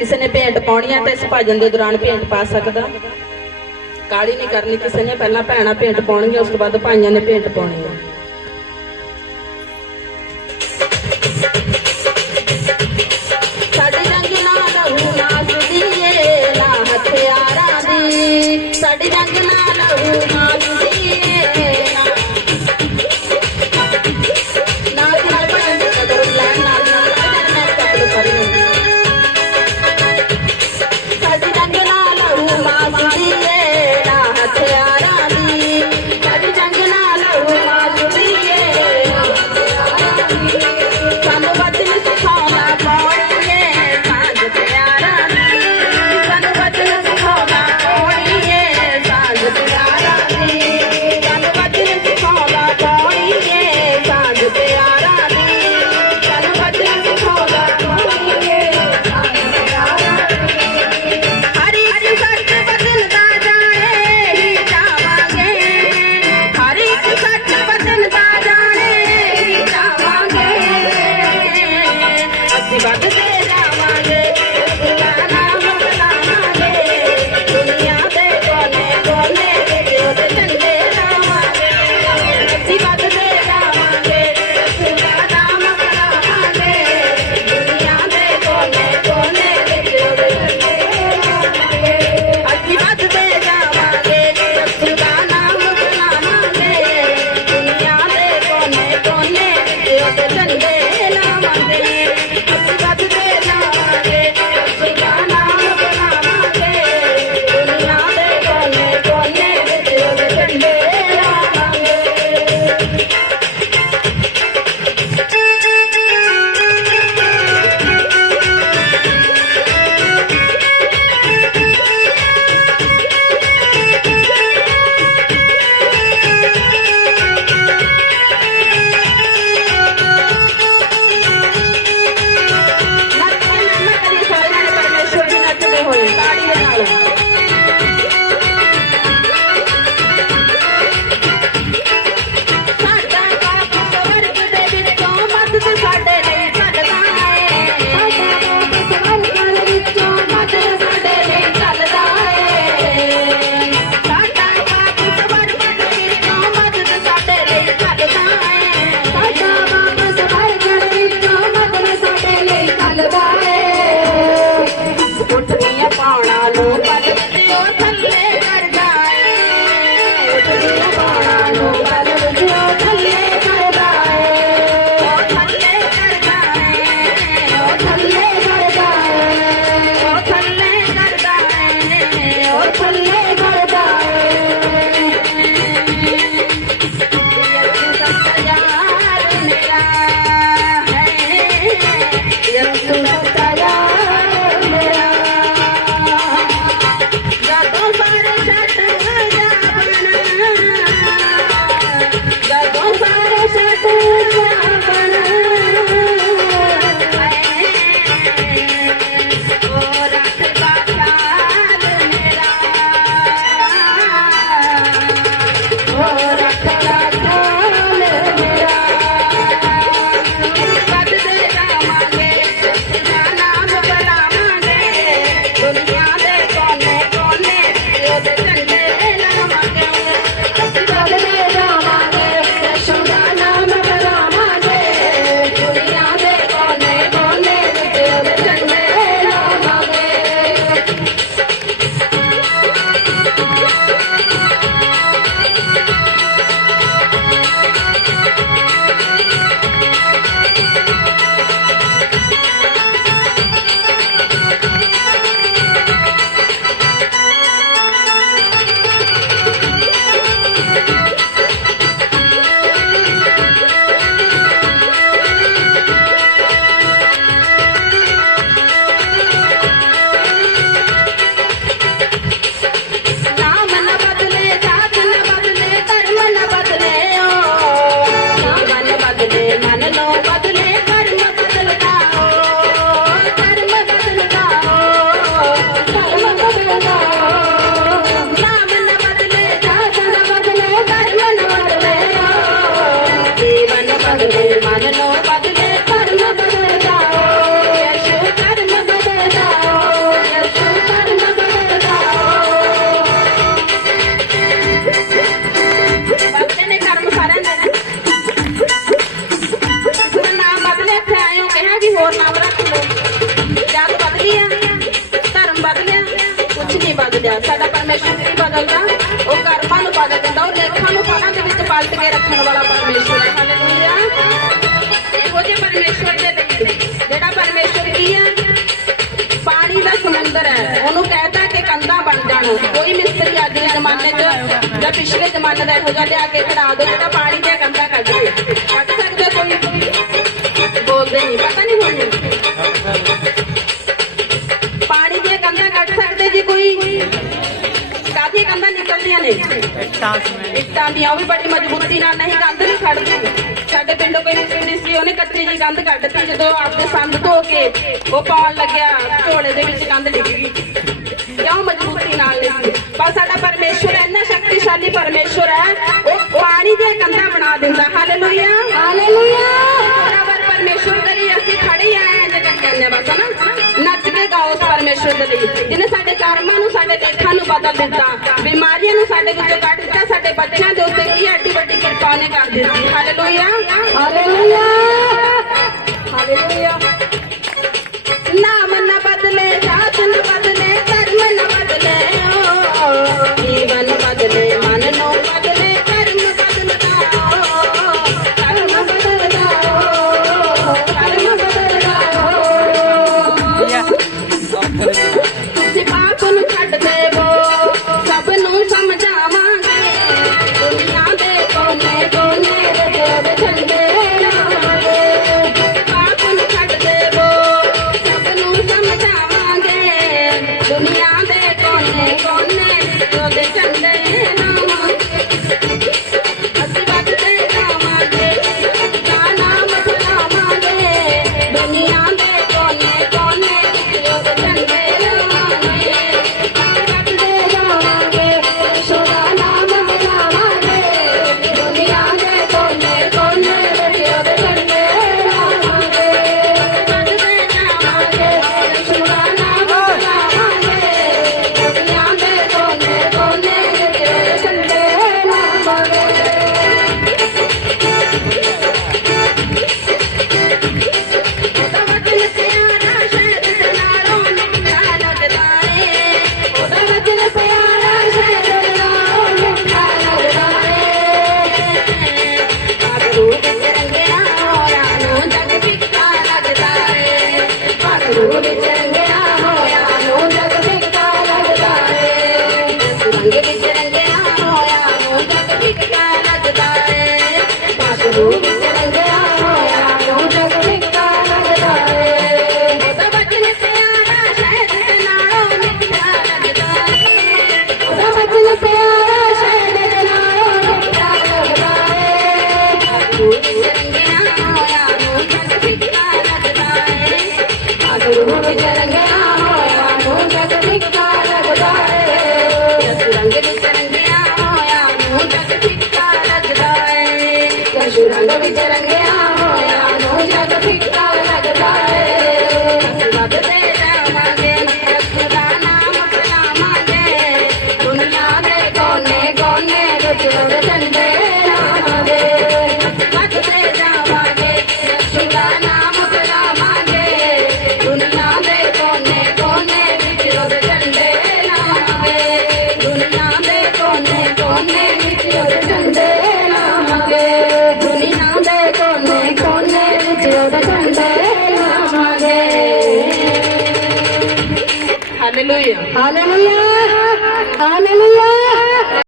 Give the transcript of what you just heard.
ਕਿਸੇ ਨੇ ਭੇਂਟ ਪਾਉਣੀ ਹੈ ਤਾਂ ਇਸ ਭਜਨ ਦੇ ਦੌਰਾਨ ਭੇਂਟ ਪਾ ਸਕਦਾ। ਕਾਲੀ ਨਹੀਂ ਕਰਨੀ, ਕਿਸੇ ਨੇ ਪਹਿਲਾਂ ਭੈਣਾਂ ਭੇਂਟ ਪਾਉਣਗੀਆਂ, ਉਸ ਤੋਂ ਬਾਅਦ ਭਾਈਆਂ ਨੇ ਭੇਂਟ ਪਾਉਣੀ ਹੈ ਸਾਡੀ ਜੰਗ ਨਾ ਪਲਟ ਕੇ ਰੱਖਣ ਵਾਲਾ ਪਰਮੇਸ਼ਵਰ ਹੈ ਹਾਲੇਲੂਇਆ ਇਹੋ ਜਿਹੇ ਪਰਮੇਸ਼ਵਰ ਦੇ ਬੱਚੇ ਜਿਹੜਾ ਪਰਮੇਸ਼ਵਰ ਕੀ ਹੈ ਪਾਣੀ ਦਾ ਸਮੁੰਦਰ ਹੈ। ਉਹਨੂੰ ਕਹਿਤਾ ਕਿ ਕੰਧਾਂ ਬਣ ਜਾਣ। ਕੋਈ ਮਿਸਤਰੀ ਅੱਜ ਦੇ ਜ਼ਮਾਨੇ 'ਚ ਜਾਂ ਪਿਛਲੇ ਜ਼ਮਾਨੇ ਦਾ ਇਹੋ ਜਿਹਾ ਲਿਆ ਕੇ ਖੜਾ ਦੋ, ਜਿਹੜਾ ਪਾਣੀ ਦੇ ਇੱਟਾਂ ਇੱਟਾਂ ਉਹ ਵੀ ਬੜੀ ਮਜ਼ਬੂਤੀ ਨਾਲ ਨਹੀਂ ਗੰਦ ਨਹੀਂ ਛੱਡਦੀ ਸਾਡੇ ਪਿੰਡੋਂ ਕੋਈ ਪਿੰਡੀ ਸੀ, ਉਹਨੇ ਕੱਚੀ ਜੀ ਗੰਦ ਕੱਢਤੀ ਜਦੋਂ ਆਪਦੇ ਸੰਦ ਧੋ ਕੇ ਉਹ ਪਾਉਣ ਲੱਗਿਆ, ਝੋਲੇ ਦੇ ਵਿੱਚ ਗੰਦ ਡਿੱਗ ਗਈ। ਕਿਉਂ ਮਜ਼ਬੂਤੀ ਨਾਲ ਨਹੀਂ ਪਰ ਸਾਡਾ ਪਰਮੇਸ਼ਵਰ ਇੰਨਾ ਸ਼ਕਤੀਸ਼ਾਲੀ ਪਰਮੇਸ਼ਵਰ ਹੈ, ਉਹ ਪਾਣੀ ਦੇ ਕੰਧਾਂ ਬਣਾ ਦਿੰਦਾ। ਹਾਲੇਲੂਇਆ ਹਾਲੇਲੂਇਆ ਉਸ ਪਰਮੇਸ਼ਰ ਦੇ ਲਈ। ਜਿਹਨੇ ਸਾਡੇ ਕਰਮਾਂ ਨੂੰ, ਸਾਡੇ ਦੇਖਾਂ ਨੂੰ ਬਦਲ ਦਿੱਤਾ, ਬਿਮਾਰੀਆਂ ਨੂੰ ਸਾਡੇ ਵਿੱਚੋਂ ਕੱਢ ਦਿੱਤਾ, ਸਾਡੇ ਬੱਚਿਆਂ ਦੇ ਉੱਤੇ ਕੀ ਐਡੀ ਵੱਡੀ ਕਿਰਪਾ ਉਹਨੇ ਕਰ ਦਿੱਤੀ। Hallelujah hallelujah Hallelujah. la la la.